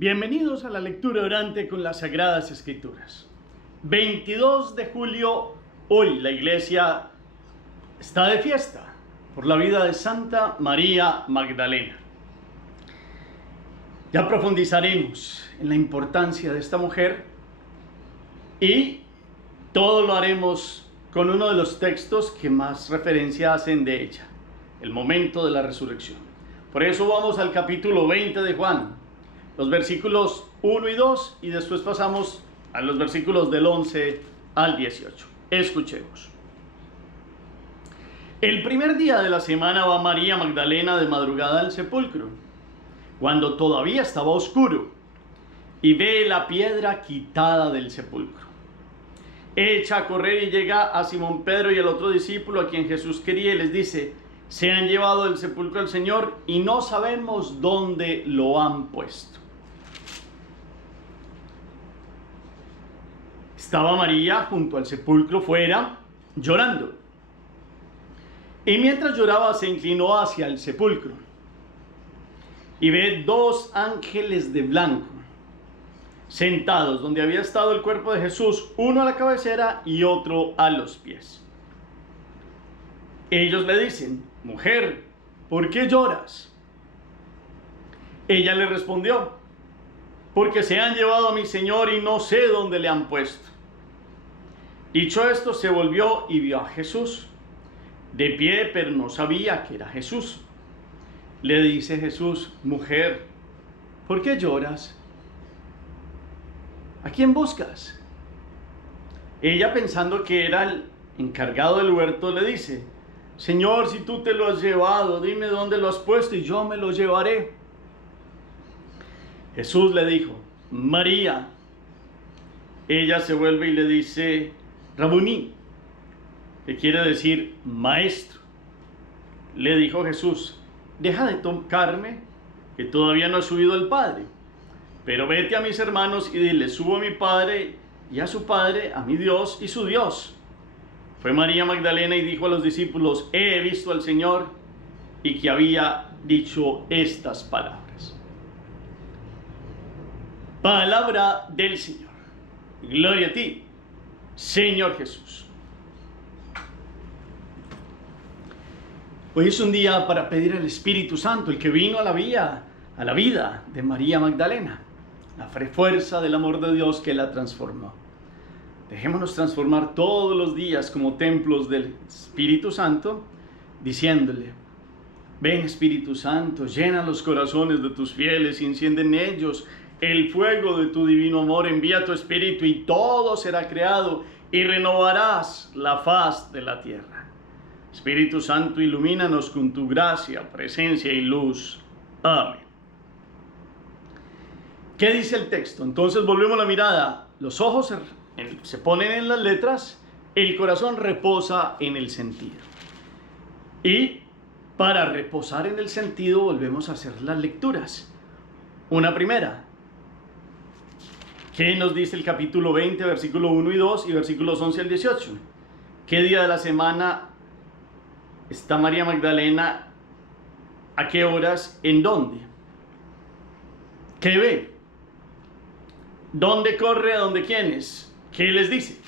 Bienvenidos a la lectura orante con las Sagradas Escrituras. 22 de julio, hoy la iglesia está de fiesta por la vida de Santa María Magdalena. Ya profundizaremos en la importancia de esta mujer y todo lo haremos con uno de los textos que más referencia hacen de ella, el momento de la resurrección. Por eso vamos al capítulo 20 de Juan, los versículos 1 y 2, y después pasamos a los versículos del 11 al 18. Escuchemos. El primer día de la semana va María Magdalena de madrugada al sepulcro, cuando todavía estaba oscuro, y ve la piedra quitada del sepulcro. Echa a correr y llega a Simón Pedro y al otro discípulo a quien Jesús quería y les dice: se han llevado del sepulcro al Señor y no sabemos dónde lo han puesto. Estaba María junto al sepulcro fuera, llorando. Y mientras lloraba se inclinó hacia el sepulcro y ve dos ángeles de blanco sentados donde había estado el cuerpo de Jesús, uno a la cabecera y otro a los pies. Ellos le dicen: mujer, ¿por qué lloras? Ella le respondió: porque se han llevado a mi Señor y no sé dónde le han puesto. Dicho esto, se volvió y vio a Jesús de pie, pero no sabía que era Jesús. Le dice Jesús: mujer, ¿por qué lloras? ¿A quién buscas? Ella, pensando que era el encargado del huerto, le dice: Señor, si tú te lo has llevado, dime dónde lo has puesto y yo me lo llevaré. Jesús le dijo: María. Ella se vuelve y le dice: Rabuní, que quiere decir maestro. Le dijo Jesús: deja de tocarme, que todavía no ha subido el Padre, pero vete a mis hermanos y dile: subo a mi Padre y a su Padre, a mi Dios y su Dios. Fue María Magdalena y dijo a los discípulos: he visto al Señor, y que había dicho estas palabras. Palabra del Señor. Gloria a ti, Señor Jesús. Hoy es un día para pedir al Espíritu Santo, el que vino a la vida de María Magdalena, la fuerza del amor de Dios que la transformó. Dejémonos transformar todos los días como templos del Espíritu Santo, diciéndole: ven Espíritu Santo, llena los corazones de tus fieles y enciende en ellos el fuego de tu divino amor. Envía tu Espíritu y todo será creado y renovarás la faz de la tierra. Espíritu Santo, ilumínanos con tu gracia, presencia y luz. Amén. ¿Qué dice el texto? Entonces volvemos la mirada. Los ojos se ponen en las letras, el corazón reposa en el sentido. Y para reposar en el sentido volvemos a hacer las lecturas. Una primera. ¿Qué nos dice el capítulo 20, versículo 1 y 2 y versículos 11 al 18? ¿Qué día de la semana está María Magdalena? ¿A qué horas? ¿En dónde? ¿Qué ve? ¿Dónde corre? ¿A dónde quiénes? ¿Qué les dice?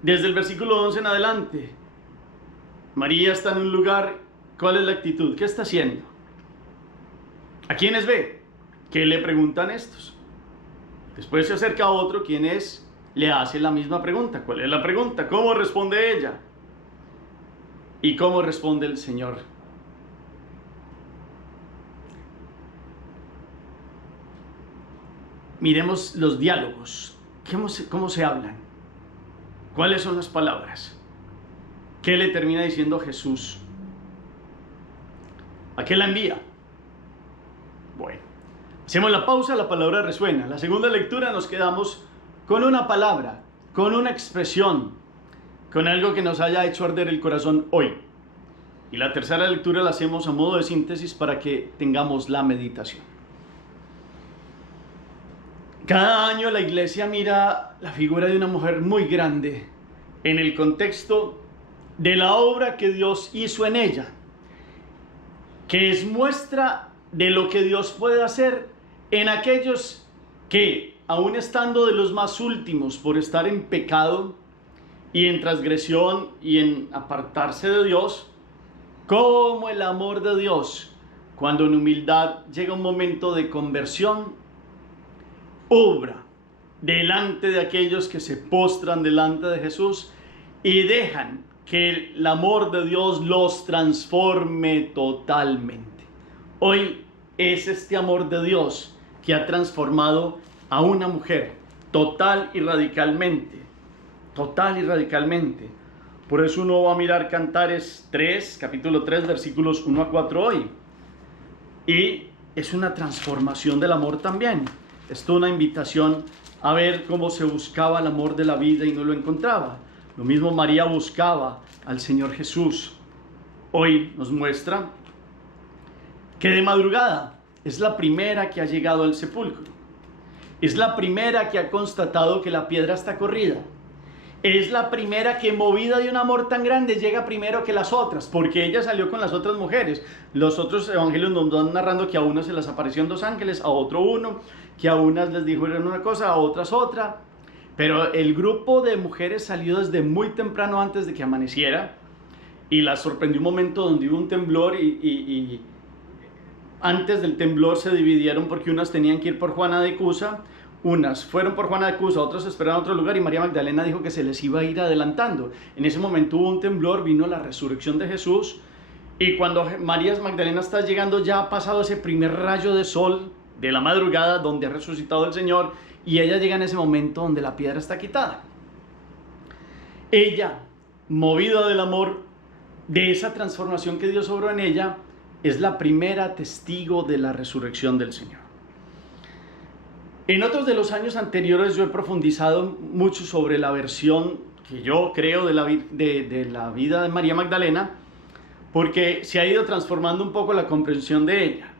Desde el versículo 11 en adelante, María está en un lugar. ¿Cuál es la actitud? ¿Qué está haciendo? ¿A quiénes ve? ¿Qué le preguntan estos? Después se acerca a otro, quien es, le hace la misma pregunta. ¿Cuál es la pregunta? ¿Cómo responde ella? ¿Y cómo responde el Señor? Miremos los diálogos. ¿Cómo se hablan? ¿Cuáles son las palabras? ¿Qué le termina diciendo Jesús? ¿A qué la envía? Bueno, hacemos la pausa, la palabra resuena. La segunda lectura nos quedamos con una palabra, con una expresión, con algo que nos haya hecho arder el corazón hoy. Y la tercera lectura la hacemos a modo de síntesis para que tengamos la meditación. Cada año la iglesia mira la figura de una mujer muy grande en el contexto de la obra que Dios hizo en ella, que es muestra de lo que Dios puede hacer en aquellos que, aun estando de los más últimos por estar en pecado y en transgresión y en apartarse de Dios, como el amor de Dios, cuando en humildad llega un momento de conversión, obra delante de aquellos que se postran delante de Jesús y dejan que el amor de Dios los transforme totalmente. Hoy es este amor de Dios que ha transformado a una mujer total y radicalmente. Total y radicalmente. Por eso uno va a mirar Cantares 3, capítulo 3, versículos 1 a 4 hoy. Y es una transformación del amor también. Esto es una invitación a ver cómo se buscaba el amor de la vida y no lo encontraba. Lo mismo María buscaba al Señor Jesús. Hoy nos muestra que de madrugada es la primera que ha llegado al sepulcro. Es la primera que ha constatado que la piedra está corrida. Es la primera que, movida de un amor tan grande, llega primero que las otras, porque ella salió con las otras mujeres. Los otros evangelios nos van narrando que a unas se les aparecieron 2 ángeles, a otro uno, que a unas les dijeron una cosa, a otras otra. Pero el grupo de mujeres salió desde muy temprano antes de que amaneciera y las sorprendió un momento donde hubo un temblor y antes del temblor se dividieron porque unas tenían que ir por Juana de Cusa. Unas fueron por Juana de Cusa, otros esperaron a otro lugar y María Magdalena dijo que se les iba a ir adelantando. En ese momento hubo un temblor, vino la resurrección de Jesús y cuando María Magdalena está llegando ya ha pasado ese primer rayo de sol de la madrugada donde ha resucitado el Señor y ella llega en ese momento donde la piedra está quitada. Ella, movida del amor, de esa transformación que Dios obró en ella, es la primera testigo de la resurrección del Señor. En otros de los años anteriores yo he profundizado mucho sobre la versión que yo creo de la vida de María Magdalena, porque se ha ido transformando un poco la comprensión de ella.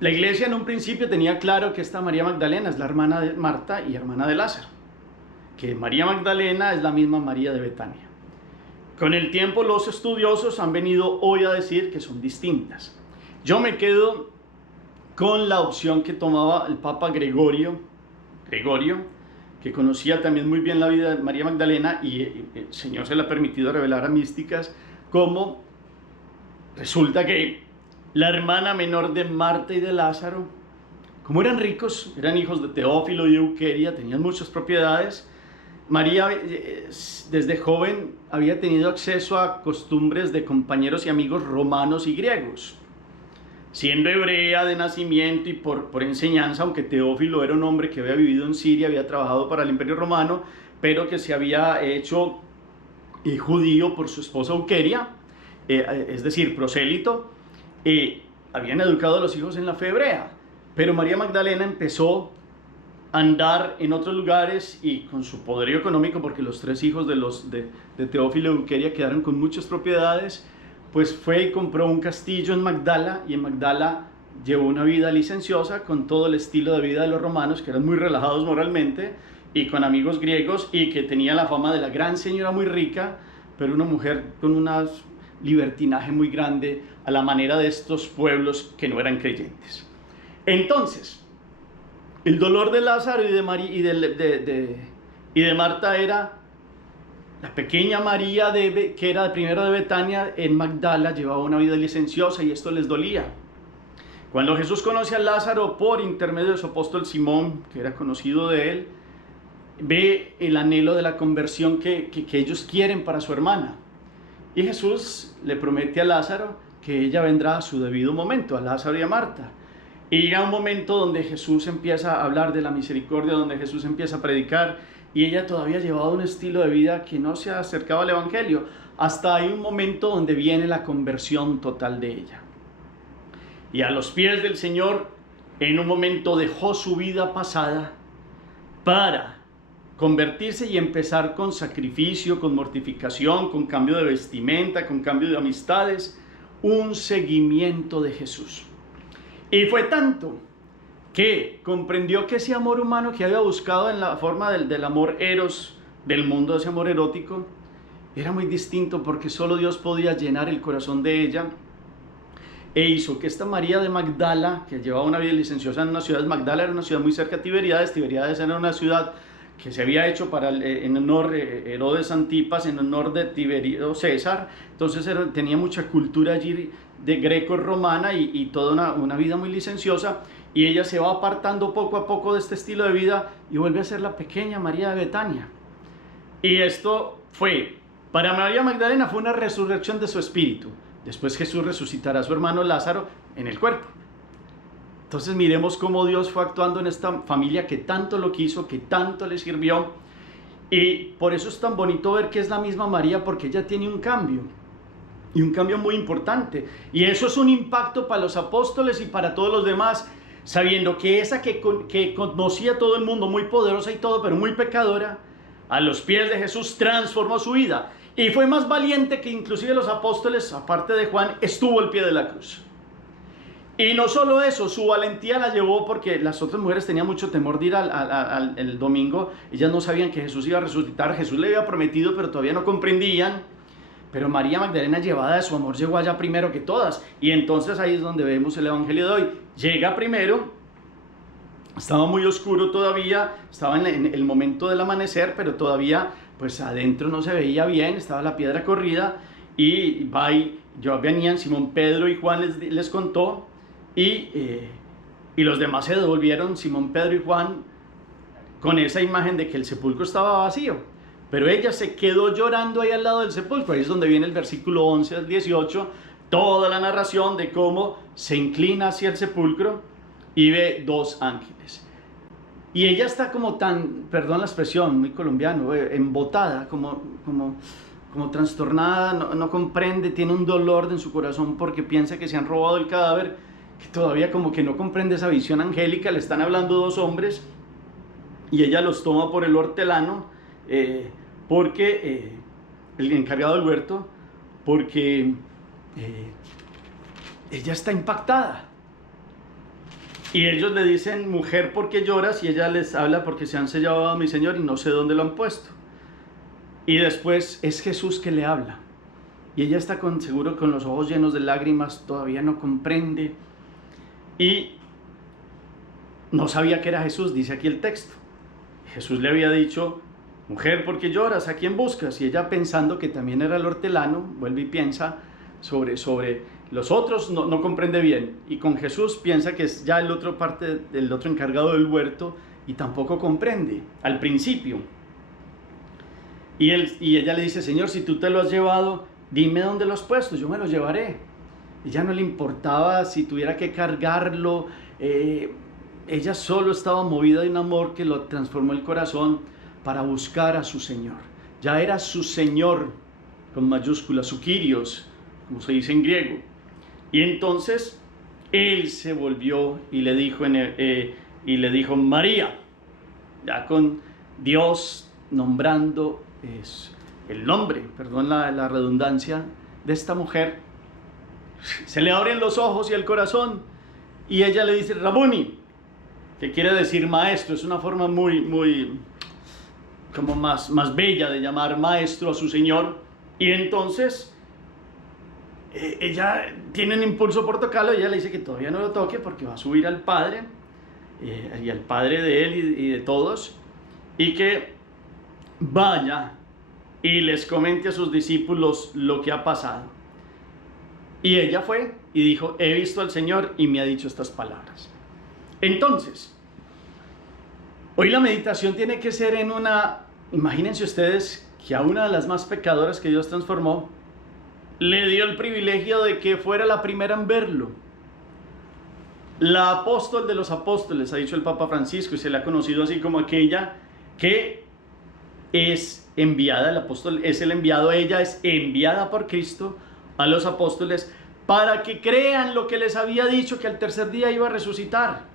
La iglesia en un principio tenía claro que esta María Magdalena es la hermana de Marta y hermana de Lázaro, que María Magdalena es la misma María de Betania. Con el tiempo los estudiosos han venido hoy a decir que son distintas. Yo me quedo con la opción que tomaba el Papa Gregorio, que conocía también muy bien la vida de María Magdalena y el Señor se le ha permitido revelar a místicas, como resulta que la hermana menor de Marta y de Lázaro, como eran ricos, eran hijos de Teófilo y Euqueria, tenían muchas propiedades. María desde joven había tenido acceso a costumbres de compañeros y amigos romanos y griegos. Siendo hebrea de nacimiento y por enseñanza, aunque Teófilo era un hombre que había vivido en Siria, había trabajado para el Imperio Romano, pero que se había hecho judío por su esposa Euqueria, es decir, prosélito, habían educado a los hijos en la fe hebrea. Pero María Magdalena empezó a andar en otros lugares y con su poderío económico, porque los 3 hijos de Teófilo y Euqueria quedaron con muchas propiedades, pues fue y compró un castillo en Magdala, y en Magdala llevó una vida licenciosa con todo el estilo de vida de los romanos, que eran muy relajados moralmente, y con amigos griegos, y que tenía la fama de la gran señora muy rica, pero una mujer con un libertinaje muy grande a la manera de estos pueblos que no eran creyentes. Entonces, el dolor de Lázaro y de María y de Marta era la pequeña María, que era primero de Betania, en Magdala, llevaba una vida licenciosa y esto les dolía. Cuando Jesús conoce a Lázaro por intermedio de su apóstol Simón, que era conocido de él, ve el anhelo de la conversión que ellos quieren para su hermana. Y Jesús le promete a Lázaro que ella vendrá a su debido momento, a Lázaro y a Marta. Y llega un momento donde Jesús empieza a hablar de la misericordia, donde Jesús empieza a predicar, y ella todavía llevaba un estilo de vida que no se acercaba al Evangelio. Hasta hay un momento donde viene la conversión total de ella. Y a los pies del Señor, en un momento dejó su vida pasada para convertirse y empezar con sacrificio, con mortificación, con cambio de vestimenta, con cambio de amistades, un seguimiento de Jesús. Y fue tanto que comprendió que ese amor humano que había buscado en la forma del amor eros del mundo, ese amor erótico, era muy distinto, porque solo Dios podía llenar el corazón de ella. e hizo que esta María de Magdala, que llevaba una vida licenciosa en una ciudad, Magdala era una ciudad muy cerca de Tiberíades, Tiberíades era una ciudad que se había hecho para en honor Herodes Antipas, en honor de Tiberio César. Entonces tenía mucha cultura allí de greco-romana y toda una vida muy licenciosa, y ella se va apartando poco a poco de este estilo de vida y vuelve a ser la pequeña María de Betania. Y esto fue, para María Magdalena fue una resurrección de su espíritu. Después Jesús resucitará a su hermano Lázaro en el cuerpo. Entonces miremos cómo Dios fue actuando en esta familia que tanto lo quiso, que tanto le sirvió. Y por eso es tan bonito ver que es la misma María, porque ella tiene un cambio. Y un cambio muy importante. Y eso es un impacto para los apóstoles y para todos los demás, sabiendo que esa que conocía a todo el mundo, muy poderosa y todo, pero muy pecadora, a los pies de Jesús transformó su vida. Y fue más valiente que inclusive los apóstoles, aparte de Juan, estuvo al pie de la cruz. Y no solo eso, su valentía la llevó porque las otras mujeres tenían mucho temor de ir el domingo. Ellas no sabían que Jesús iba a resucitar. Jesús le había prometido, pero todavía no comprendían. Pero María Magdalena, llevada de su amor, llegó allá primero que todas. Y entonces ahí es donde vemos el evangelio de hoy. Llega primero, estaba muy oscuro todavía, estaba en el momento del amanecer, pero todavía pues adentro no se veía bien, estaba la piedra corrida. Y va y ya venían Simón, Pedro y Juan les contó. Y los demás se devolvieron, Simón, Pedro y Juan, con esa imagen de que el sepulcro estaba vacío. Pero ella se quedó llorando ahí al lado del sepulcro. Ahí es donde viene el versículo 11 al 18, toda la narración de cómo se inclina hacia el sepulcro y ve dos ángeles. Y ella está como tan, perdón la expresión, muy colombiano, embotada, como trastornada, no comprende, tiene un dolor en su corazón porque piensa que se han robado el cadáver, que todavía como que no comprende esa visión angélica. Le están hablando dos hombres y ella los toma por el hortelano, porque el encargado del huerto, porque ella está impactada. Y ellos le dicen: mujer, ¿por qué lloras? Y ella les habla: porque se han sellado a mi Señor y no sé dónde lo han puesto. Y después es Jesús que le habla. Y ella está seguro con los ojos llenos de lágrimas, todavía no comprende. Y no sabía que era Jesús, dice aquí el texto. Jesús le había dicho: mujer, ¿por qué lloras? ¿A quién buscas? Y ella, pensando que también era el hortelano, vuelve y piensa sobre los otros, no comprende bien. Y con Jesús piensa que es ya el otro encargado del huerto, y tampoco comprende al principio. Y ella le dice: Señor, si tú te lo has llevado, dime dónde lo has puesto, yo me lo llevaré. Ella no le importaba si tuviera que cargarlo. Ella solo estaba movida de un amor que lo transformó el corazón para buscar a su Señor. Ya era su Señor, con mayúsculas, su Kyrios, como se dice en griego. Y entonces él se volvió y le dijo María, ya con Dios nombrando el nombre, perdón la redundancia, de esta mujer. Se le abren los ojos y el corazón, y ella le dice Rabuni, que quiere decir maestro. Es una forma muy como más bella de llamar maestro a su Señor. Y entonces ella tiene un impulso por tocarlo, y ella le dice que todavía no lo toque porque va a subir al Padre, y al Padre de él y de todos, y que vaya y les comente a sus discípulos lo que ha pasado. Y ella fue y dijo: he visto al Señor y me ha dicho estas palabras. Entonces, hoy la meditación tiene que ser imagínense ustedes que a una de las más pecadoras que Dios transformó, le dio el privilegio de que fuera la primera en verlo. La apóstol de los apóstoles, ha dicho el Papa Francisco, y se le ha conocido así como aquella que es enviada. El apóstol es el enviado, ella es enviada por Cristo a los apóstoles para que crean lo que les había dicho, que al tercer día iba a resucitar.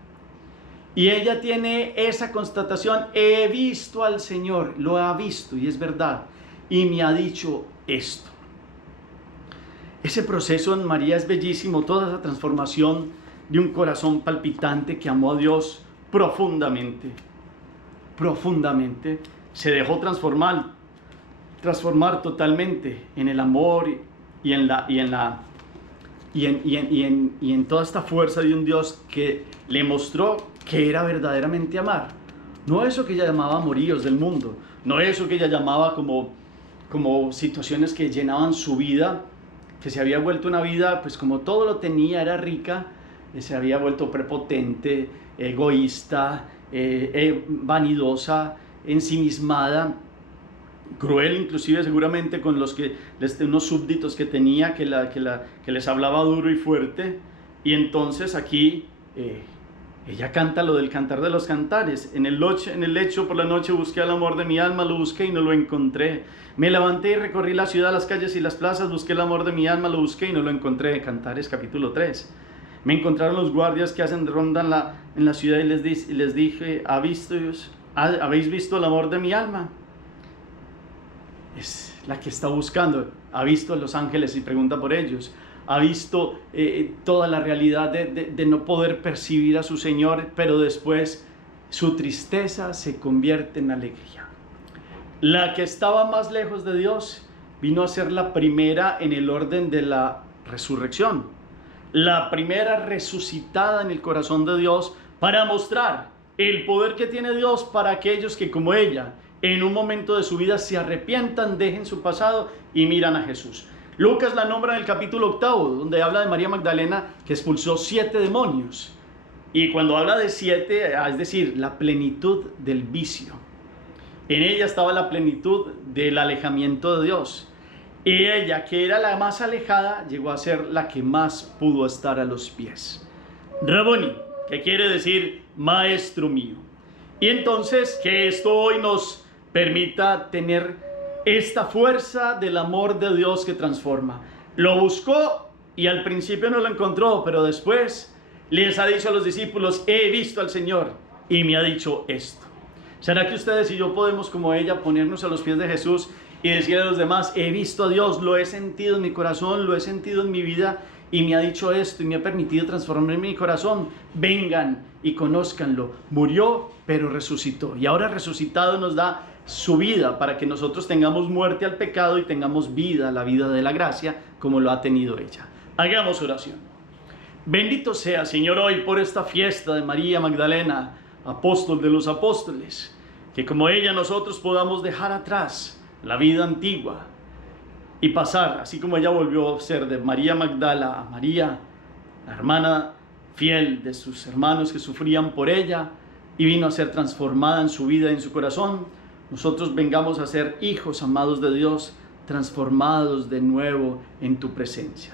Y ella tiene esa constatación: he visto al Señor, lo ha visto y es verdad, y me ha dicho esto. Ese proceso en María es bellísimo, toda esa transformación de un corazón palpitante que amó a Dios profundamente, se dejó transformar totalmente en el amor y en la y en toda esta fuerza de un Dios que le mostró que era verdaderamente amar. No eso que ella llamaba amoríos del mundo, no eso que ella llamaba como situaciones que llenaban su vida, que se había vuelto una vida, pues como todo lo tenía, era rica, se había vuelto prepotente, egoísta, vanidosa, ensimismada, cruel inclusive seguramente con unos súbditos que tenía, que les hablaba duro y fuerte. Y entonces aquí ella canta lo del Cantar de los Cantares. En el lecho por la noche busqué al amor de mi alma, lo busqué y no lo encontré. Me levanté y recorrí la ciudad, las calles y las plazas, busqué el amor de mi alma, lo busqué y no lo encontré. Cantares capítulo 3. Me encontraron los guardias que hacen ronda en la ciudad y les dije, ¿habéis visto el amor de mi alma? Es la que está buscando. Ha visto a los ángeles y pregunta por ellos. Ha visto toda la realidad de no poder percibir a su Señor, pero después su tristeza se convierte en alegría. La que estaba más lejos de Dios vino a ser la primera en el orden de la resurrección, la primera resucitada en el corazón de Dios para mostrar el poder que tiene Dios para aquellos que como ella en un momento de su vida se arrepientan, dejen su pasado y miran a Jesús. Lucas la nombra en el capítulo 8, donde habla de María Magdalena que expulsó 7 demonios. Y cuando habla de 7, es decir, la plenitud del vicio. En ella estaba la plenitud del alejamiento de Dios. Y ella, que era la más alejada, llegó a ser la que más pudo estar a los pies. Raboni, que quiere decir maestro mío. Y entonces que esto hoy nos permita tener esta fuerza del amor de Dios que transforma. Lo buscó y al principio no lo encontró, pero después les ha dicho a los discípulos, he visto al Señor y me ha dicho esto. ¿Será que ustedes y yo podemos, como ella, ponernos a los pies de Jesús y decirle a los demás, he visto a Dios, lo he sentido en mi corazón, lo he sentido en mi vida y me ha dicho esto y me ha permitido transformar mi corazón? Vengan y conózcanlo. Murió, pero resucitó. Y ahora resucitado nos da su vida para que nosotros tengamos muerte al pecado y tengamos vida, la vida de la gracia, como lo ha tenido ella. Hagamos oración. Bendito sea, Señor, hoy por esta fiesta de María Magdalena, apóstol de los apóstoles, que como ella nosotros podamos dejar atrás la vida antigua y pasar, así como ella volvió a ser de María Magdala a María, la hermana fiel de sus hermanos que sufrían por ella y vino a ser transformada en su vida y en su corazón. Nosotros vengamos a ser hijos amados de Dios, transformados de nuevo en tu presencia.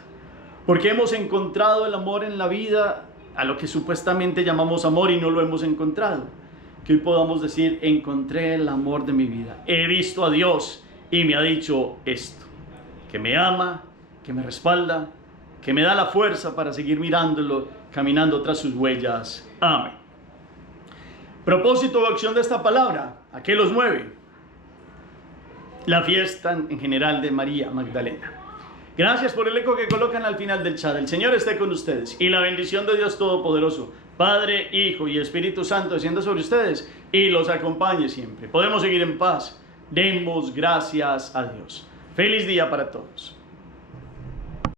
Porque hemos encontrado el amor en la vida, a lo que supuestamente llamamos amor y no lo hemos encontrado. Que hoy podamos decir, encontré el amor de mi vida. He visto a Dios y me ha dicho esto. Que me ama, que me respalda, que me da la fuerza para seguir mirándolo, caminando tras sus huellas. Amén. Propósito o acción de esta palabra, ¿a qué los mueve? La fiesta en general de María Magdalena. Gracias por el eco que colocan al final del chat. El Señor esté con ustedes y la bendición de Dios Todopoderoso, Padre, Hijo y Espíritu Santo descienda sobre ustedes y los acompañe siempre. Podemos seguir en paz. Demos gracias a Dios. Feliz día para todos.